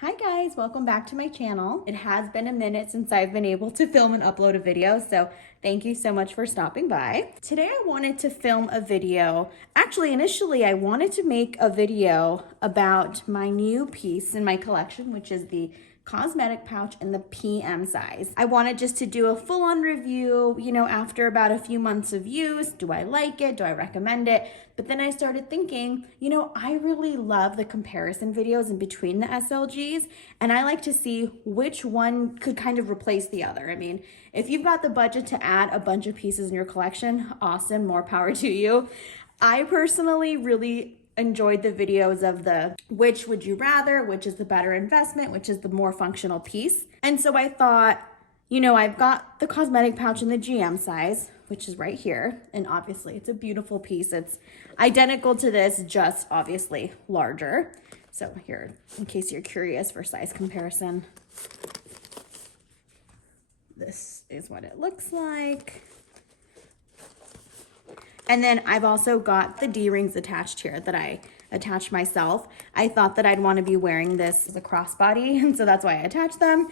Hi guys, welcome back to my channel. It has been a minute since I've been able to film and upload a video, so thank you so much for stopping by. Today I wanted to film a video. Actually, initially I wanted to make a video about my new piece in my collection, which is the cosmetic pouch in the PM size. I wanted just to do a full-on review, after about a few months of use. Do I like it? Do I recommend it? But then I started thinking, I really love the comparison videos in between the SLGs, and I like to see which one could kind of replace the other. I mean, if you've got the budget to add a bunch of pieces in your collection, awesome, more power to you. I personally really enjoyed the videos of the which would you rather, which is the better investment, which is the more functional piece. And so I thought, I've got the cosmetic pouch in the GM size, which is right here. And obviously it's a beautiful piece. It's identical to this, just obviously larger. So here, in case you're curious for size comparison, this is what it looks like. And then I've also got the D-rings attached here that I attached myself. I thought that I'd want to be wearing this as a crossbody, and so that's why I attached them.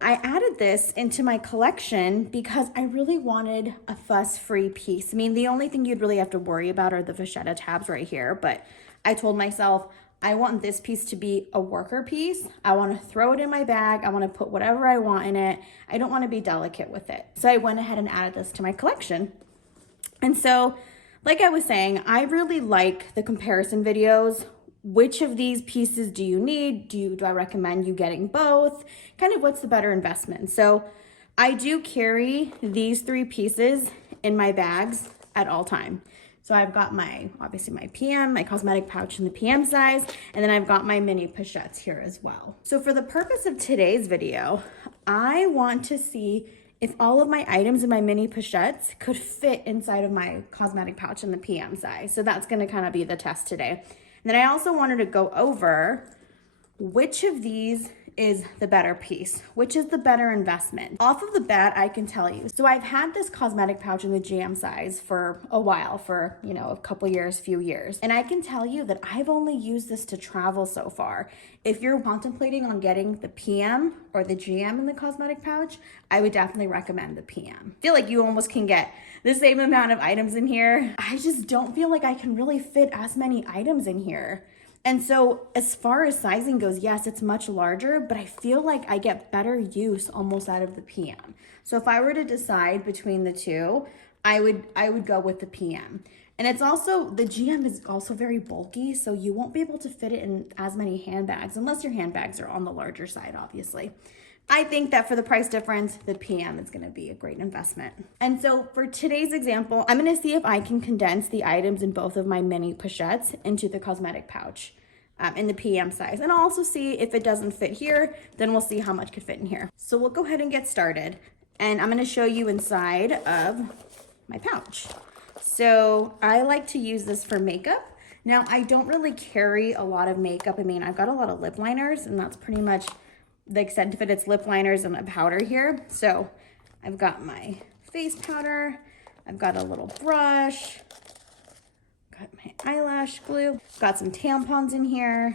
I added this into my collection because I really wanted a fuss-free piece. I mean, the only thing you'd really have to worry about are the vachetta tabs right here, but I told myself, I want this piece to be a worker piece. I want to throw it in my bag. I want to put whatever I want in it. I don't want to be delicate with it. So I went ahead and added this to my collection. And so, like I was saying, I really like the comparison videos. Which of these pieces do you need? Do I recommend you getting both? Kind of what's the better investment? So I do carry these three pieces in my bags at all time. So I've got obviously my PM, my cosmetic pouch in the PM size, and then I've got my mini pochettes here as well. So for the purpose of today's video, I want to see if all of my items in my mini pochettes could fit inside of my cosmetic pouch in the PM size. So that's gonna kind of be the test today. And then I also wanted to go over which of these is the better piece, which is the better investment. Off of the bat, I can tell you. So I've had this cosmetic pouch in the GM size for a while, for, a couple years, few years. And I can tell you that I've only used this to travel so far. If you're contemplating on getting the PM or the GM in the cosmetic pouch, I would definitely recommend the PM. I feel like you almost can get the same amount of items in here. I just don't feel like I can really fit as many items in here. And so as far as sizing goes, yes, it's much larger, but I feel like I get better use almost out of the PM. So if I were to decide between the two, I would go with the PM. And it's also, the GM is also very bulky, so you won't be able to fit it in as many handbags, unless your handbags are on the larger side, obviously. I think that for the price difference, the PM is gonna be a great investment. And so for today's example, I'm gonna see if I can condense the items in both of my mini pochettes into the cosmetic pouch in the PM size. And I'll also see if it doesn't fit here, then we'll see how much could fit in here. So we'll go ahead and get started. And I'm gonna show you inside of my pouch. So I like to use this for makeup. Now, I don't really carry a lot of makeup. I mean, I've got a lot of lip liners, and that's pretty much the extent of it. It's lip liners and a powder here. So I've got my face powder, I've got a little brush, got my eyelash glue, got some tampons in here,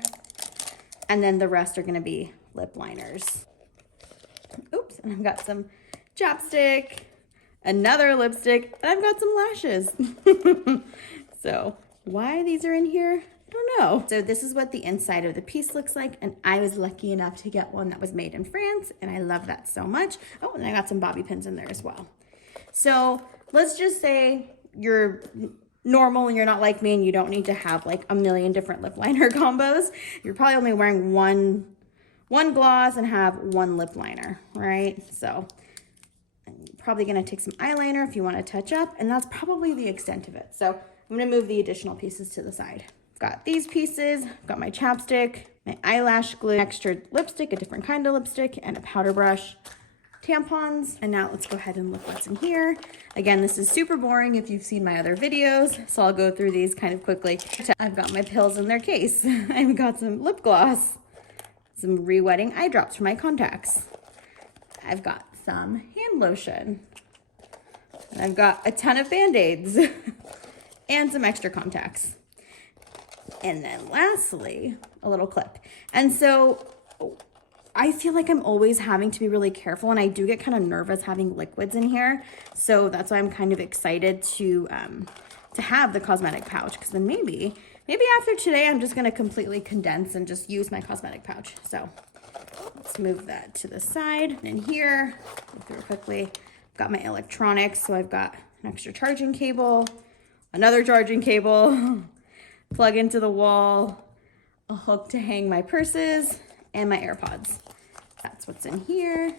and then the rest are gonna be lip liners. Oops, and I've got some chapstick, another lipstick, and I've got some lashes. So why these are in here, I don't know. So this is what the inside of the piece looks like, and I was lucky enough to get one that was made in France, and I love that so much. Oh, and I got some bobby pins in there as well. So let's just say you're normal and you're not like me and you don't need to have like a million different lip liner combos. You're probably only wearing one gloss and have one lip liner, right? So I'm probably gonna take some eyeliner if you want to touch up, and that's probably the extent of it. So I'm gonna move the additional pieces to the side. Got these pieces, got my chapstick, my eyelash glue, extra lipstick, a different kind of lipstick, and a powder brush, tampons. And now let's go ahead and look what's in here. Again, this is super boring if you've seen my other videos, so I'll go through these kind of quickly. I've got my pills in their case. I've got some lip gloss, some re-wetting eye drops for my contacts. I've got some hand lotion. And I've got a ton of Band-Aids and some extra contacts. And then lastly, a little clip. And so I feel like I'm always having to be really careful, and I do get kind of nervous having liquids in here. So that's why I'm kind of excited to have the cosmetic pouch, because then maybe after today, I'm just gonna completely condense and just use my cosmetic pouch. So let's move that to the side. And here, go through quickly, I've got my electronics. So I've got an extra charging cable, another charging cable, plug into the wall, a hook to hang my purses, and my AirPods. That's what's in here.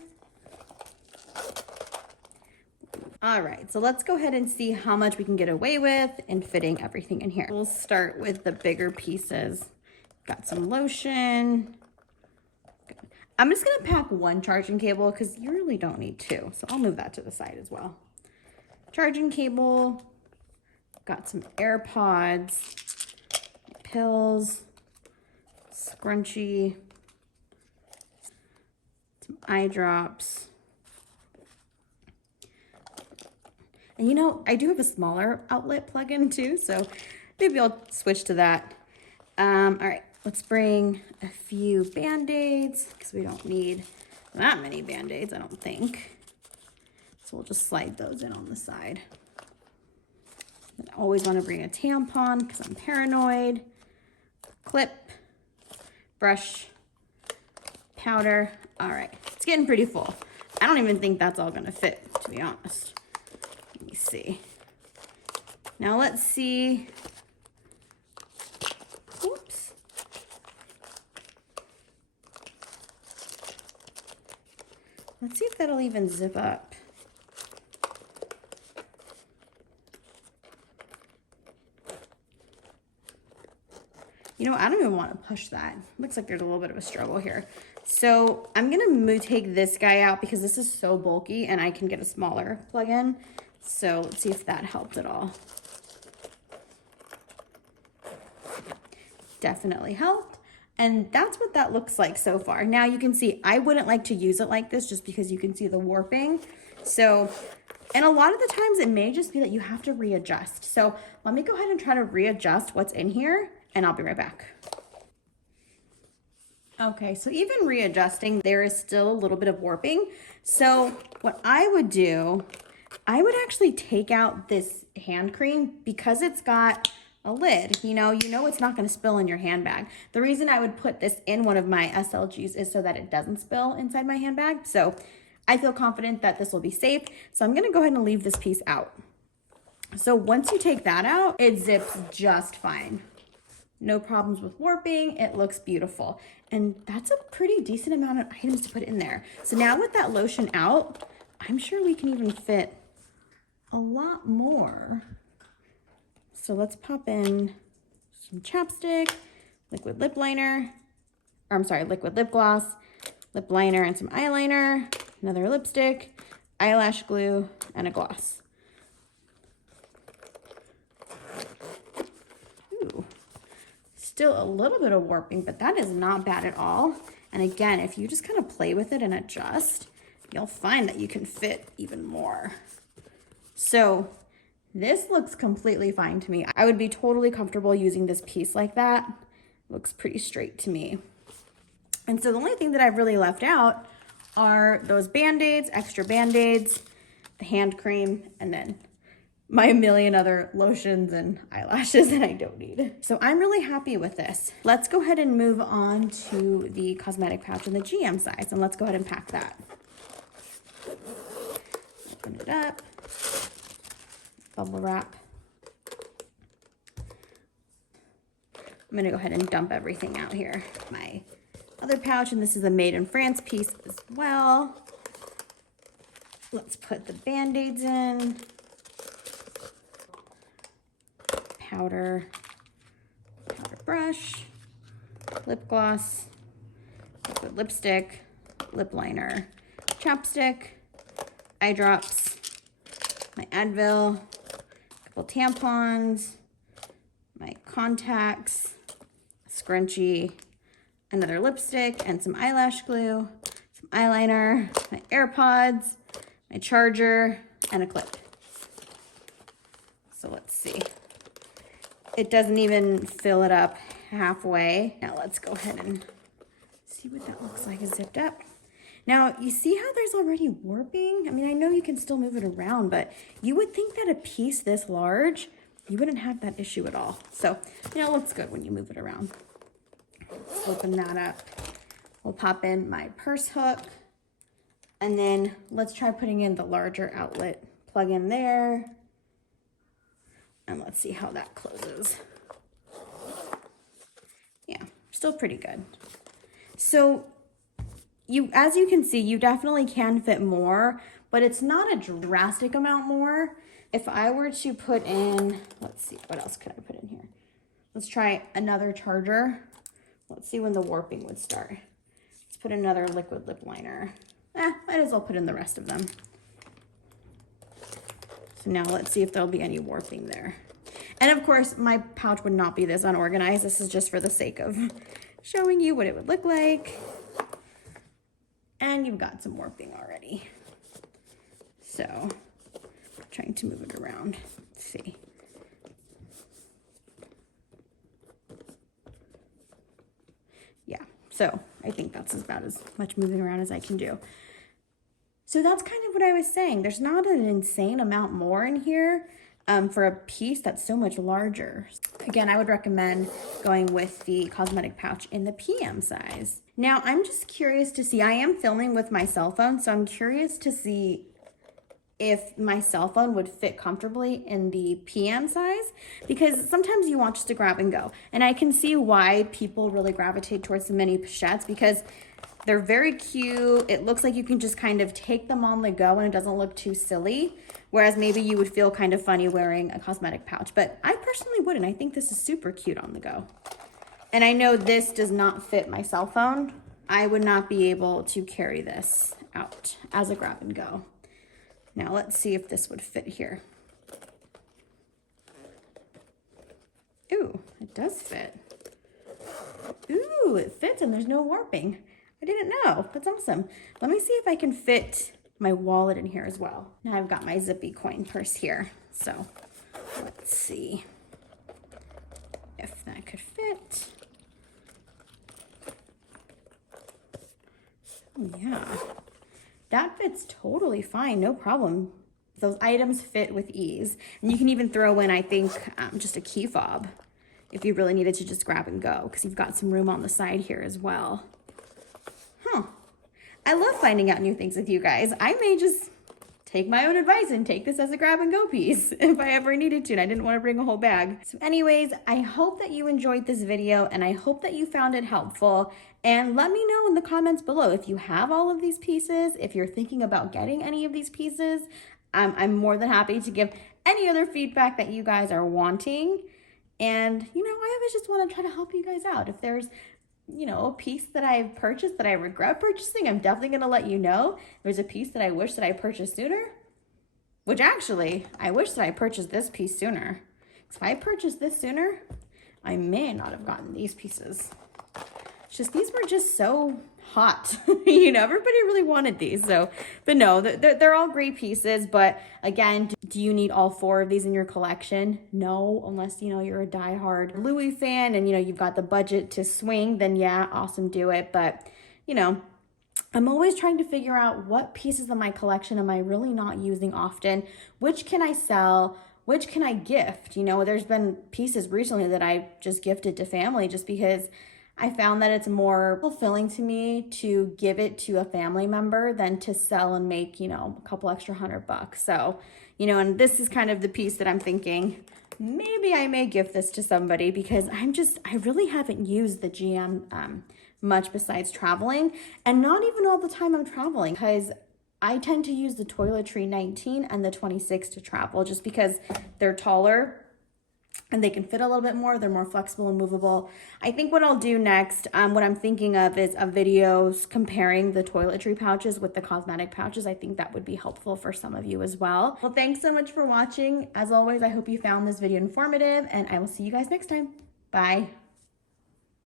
All right, so let's go ahead and see how much we can get away with in fitting everything in here. We'll start with the bigger pieces. Got some lotion. I'm just gonna pack one charging cable because you really don't need two. So I'll move that to the side as well. Charging cable. Got some AirPods, pills, scrunchie, some eye drops. And you know, I do have a smaller outlet plug-in too, so maybe I'll switch to that. All right, let's bring a few Band-Aids because we don't need that many Band-Aids, I don't think. So we'll just slide those in on the side. I always want to bring a tampon because I'm paranoid. Clip, brush, powder. All right, it's getting pretty full. I don't even think that's all gonna fit, to be honest. Let me see. Now let's see. Oops. Let's see if that'll even zip up. You know, I don't even want to push that. Looks like there's a little bit of a struggle here. So I'm gonna take this guy out because this is so bulky and I can get a smaller plug-in. So let's see if that helped at all. Definitely helped. And that's what that looks like so far. Now you can see, I wouldn't like to use it like this just because you can see the warping. So, and a lot of the times it may just be that you have to readjust. So let me go ahead and try to readjust what's in here and I'll be right back. Okay, so even readjusting, there is still a little bit of warping. So what I would do, I would actually take out this hand cream because it's got a lid. You know it's not going to spill in your handbag. The reason I would put this in one of my SLGs is so that it doesn't spill inside my handbag. So I feel confident that this will be safe. So I'm going to go ahead and leave this piece out. So once you take that out, it zips just fine. No problems with warping. It looks beautiful. And that's a pretty decent amount of items to put in there. So now with that lotion out, I'm sure we can even fit a lot more. So let's pop in some chapstick, liquid lip liner, or I'm sorry, liquid lip gloss, lip liner and some eyeliner, another lipstick, eyelash glue, and a gloss. Ooh, still a little bit of warping, but that is not bad at all. And again, if you just kind of play with it and adjust, you'll find that you can fit even more. So this looks completely fine to me. I would be totally comfortable using this piece like that. Looks pretty straight to me. And so the only thing that I've really left out are those Band-Aids, extra Band-Aids, the hand cream, and then my million other lotions and eyelashes that I don't need. So I'm really happy with this. Let's go ahead and move on to the cosmetic pouch in the GM size, and let's go ahead and pack that. Open it up. Bubble wrap. I'm gonna go ahead and dump everything out here. My other pouch, and this is a Made in France piece as well. Let's put the Band-Aids in. Powder brush, lip gloss, liquid lipstick, lip liner, chapstick, eye drops, my Advil, couple tampons, my contacts, scrunchie, another lipstick, and some eyelash glue, some eyeliner, my AirPods, my charger, and a clip. So let's see. It doesn't even fill it up halfway. Now let's go ahead and see see what that looks like zipped up. Now, you see how there's already warping? I mean, I know you can still move it around, but you would think that a piece this large, you wouldn't have that issue at all. So, you know, it looks good when you move it around. Let's open that up. We'll pop in my purse hook, and then let's try putting in the larger outlet. Plug in there, and let's see how that closes. Yeah, still pretty good. So, as you can see, you definitely can fit more, but it's not a drastic amount more. If I were to put in, let's see, what else could I put in here? Let's try another charger. Let's see when the warping would start. Let's put another liquid lip liner. Might as well put in the rest of them. So now let's see if there'll be any warping there. And of course, my pouch would not be this unorganized. This is just for the sake of showing you what it would look like. And you've got some warping already. So, trying to move it around. Let's see. Yeah, so I think that's about as much moving around as I can do. So that's kind of what I was saying. There's not an insane amount more in here for a piece that's so much larger. Again, I would recommend going with the cosmetic pouch in the PM size. Now, I'm just curious to see, I am filming with my cell phone, so I'm curious to see if my cell phone would fit comfortably in the PM size, because sometimes you want just to grab and go. And I can see why people really gravitate towards the mini pochettes, because they're very cute. It looks like you can just kind of take them on the go and it doesn't look too silly. Whereas maybe you would feel kind of funny wearing a cosmetic pouch, but I personally wouldn't. I think this is super cute on the go. And I know this does not fit my cell phone. I would not be able to carry this out as a grab and go. Now let's see if this would fit here. Ooh, it does fit. Ooh, it fits and there's no warping. I didn't know. That's awesome. Let me see if I can fit my wallet in here as well. Now I've got my zippy coin purse here. So let's see if that could fit. Oh, yeah, that fits totally fine. No problem. Those items fit with ease. And you can even throw in, I think, just a key fob if you really needed to just grab and go, because you've got some room on the side here as well. I love finding out new things with you guys. I may just take my own advice and take this as a grab and go piece if I ever needed to and I didn't want to bring a whole bag. So anyways, I hope that you enjoyed this video and I hope that you found it helpful. And let me know in the comments below if you have all of these pieces, if you're thinking about getting any of these pieces. I'm more than happy to give any other feedback that you guys are wanting. And, you know, I always just want to try to help you guys out. If there's a piece that I've purchased that I regret purchasing, I'm definitely going to let you know. There's a piece that I wish that I purchased sooner, which actually, I wish that I purchased this piece sooner. Because if I purchased this sooner, I may not have gotten these pieces. It's just, these were just so hot. Everybody really wanted these. So, but no, they're all great pieces. But again, do you need all 4 of these in your collection? No, unless, you're a diehard Louis fan and, you've got the budget to swing, then yeah, awesome, do it. But, I'm always trying to figure out what pieces of my collection am I really not using often? Which can I sell? Which can I gift? There's been pieces recently that I just gifted to family just because I found that it's more fulfilling to me to give it to a family member than to sell and make, a couple extra $100. So, and this is kind of the piece that I'm thinking, maybe I may gift this to somebody because I really haven't used the GM much besides traveling, and not even all the time I'm traveling, because I tend to use the Toiletry 19 and the 26 to travel just because they're taller and they can fit a little bit more. They're more flexible and movable. I think what I'll do next, what I'm thinking of is a video comparing the toiletry pouches with the cosmetic pouches. I think that would be helpful for some of you as well. Well, thanks so much for watching. As always, I hope you found this video informative and I will see you guys next time. Bye.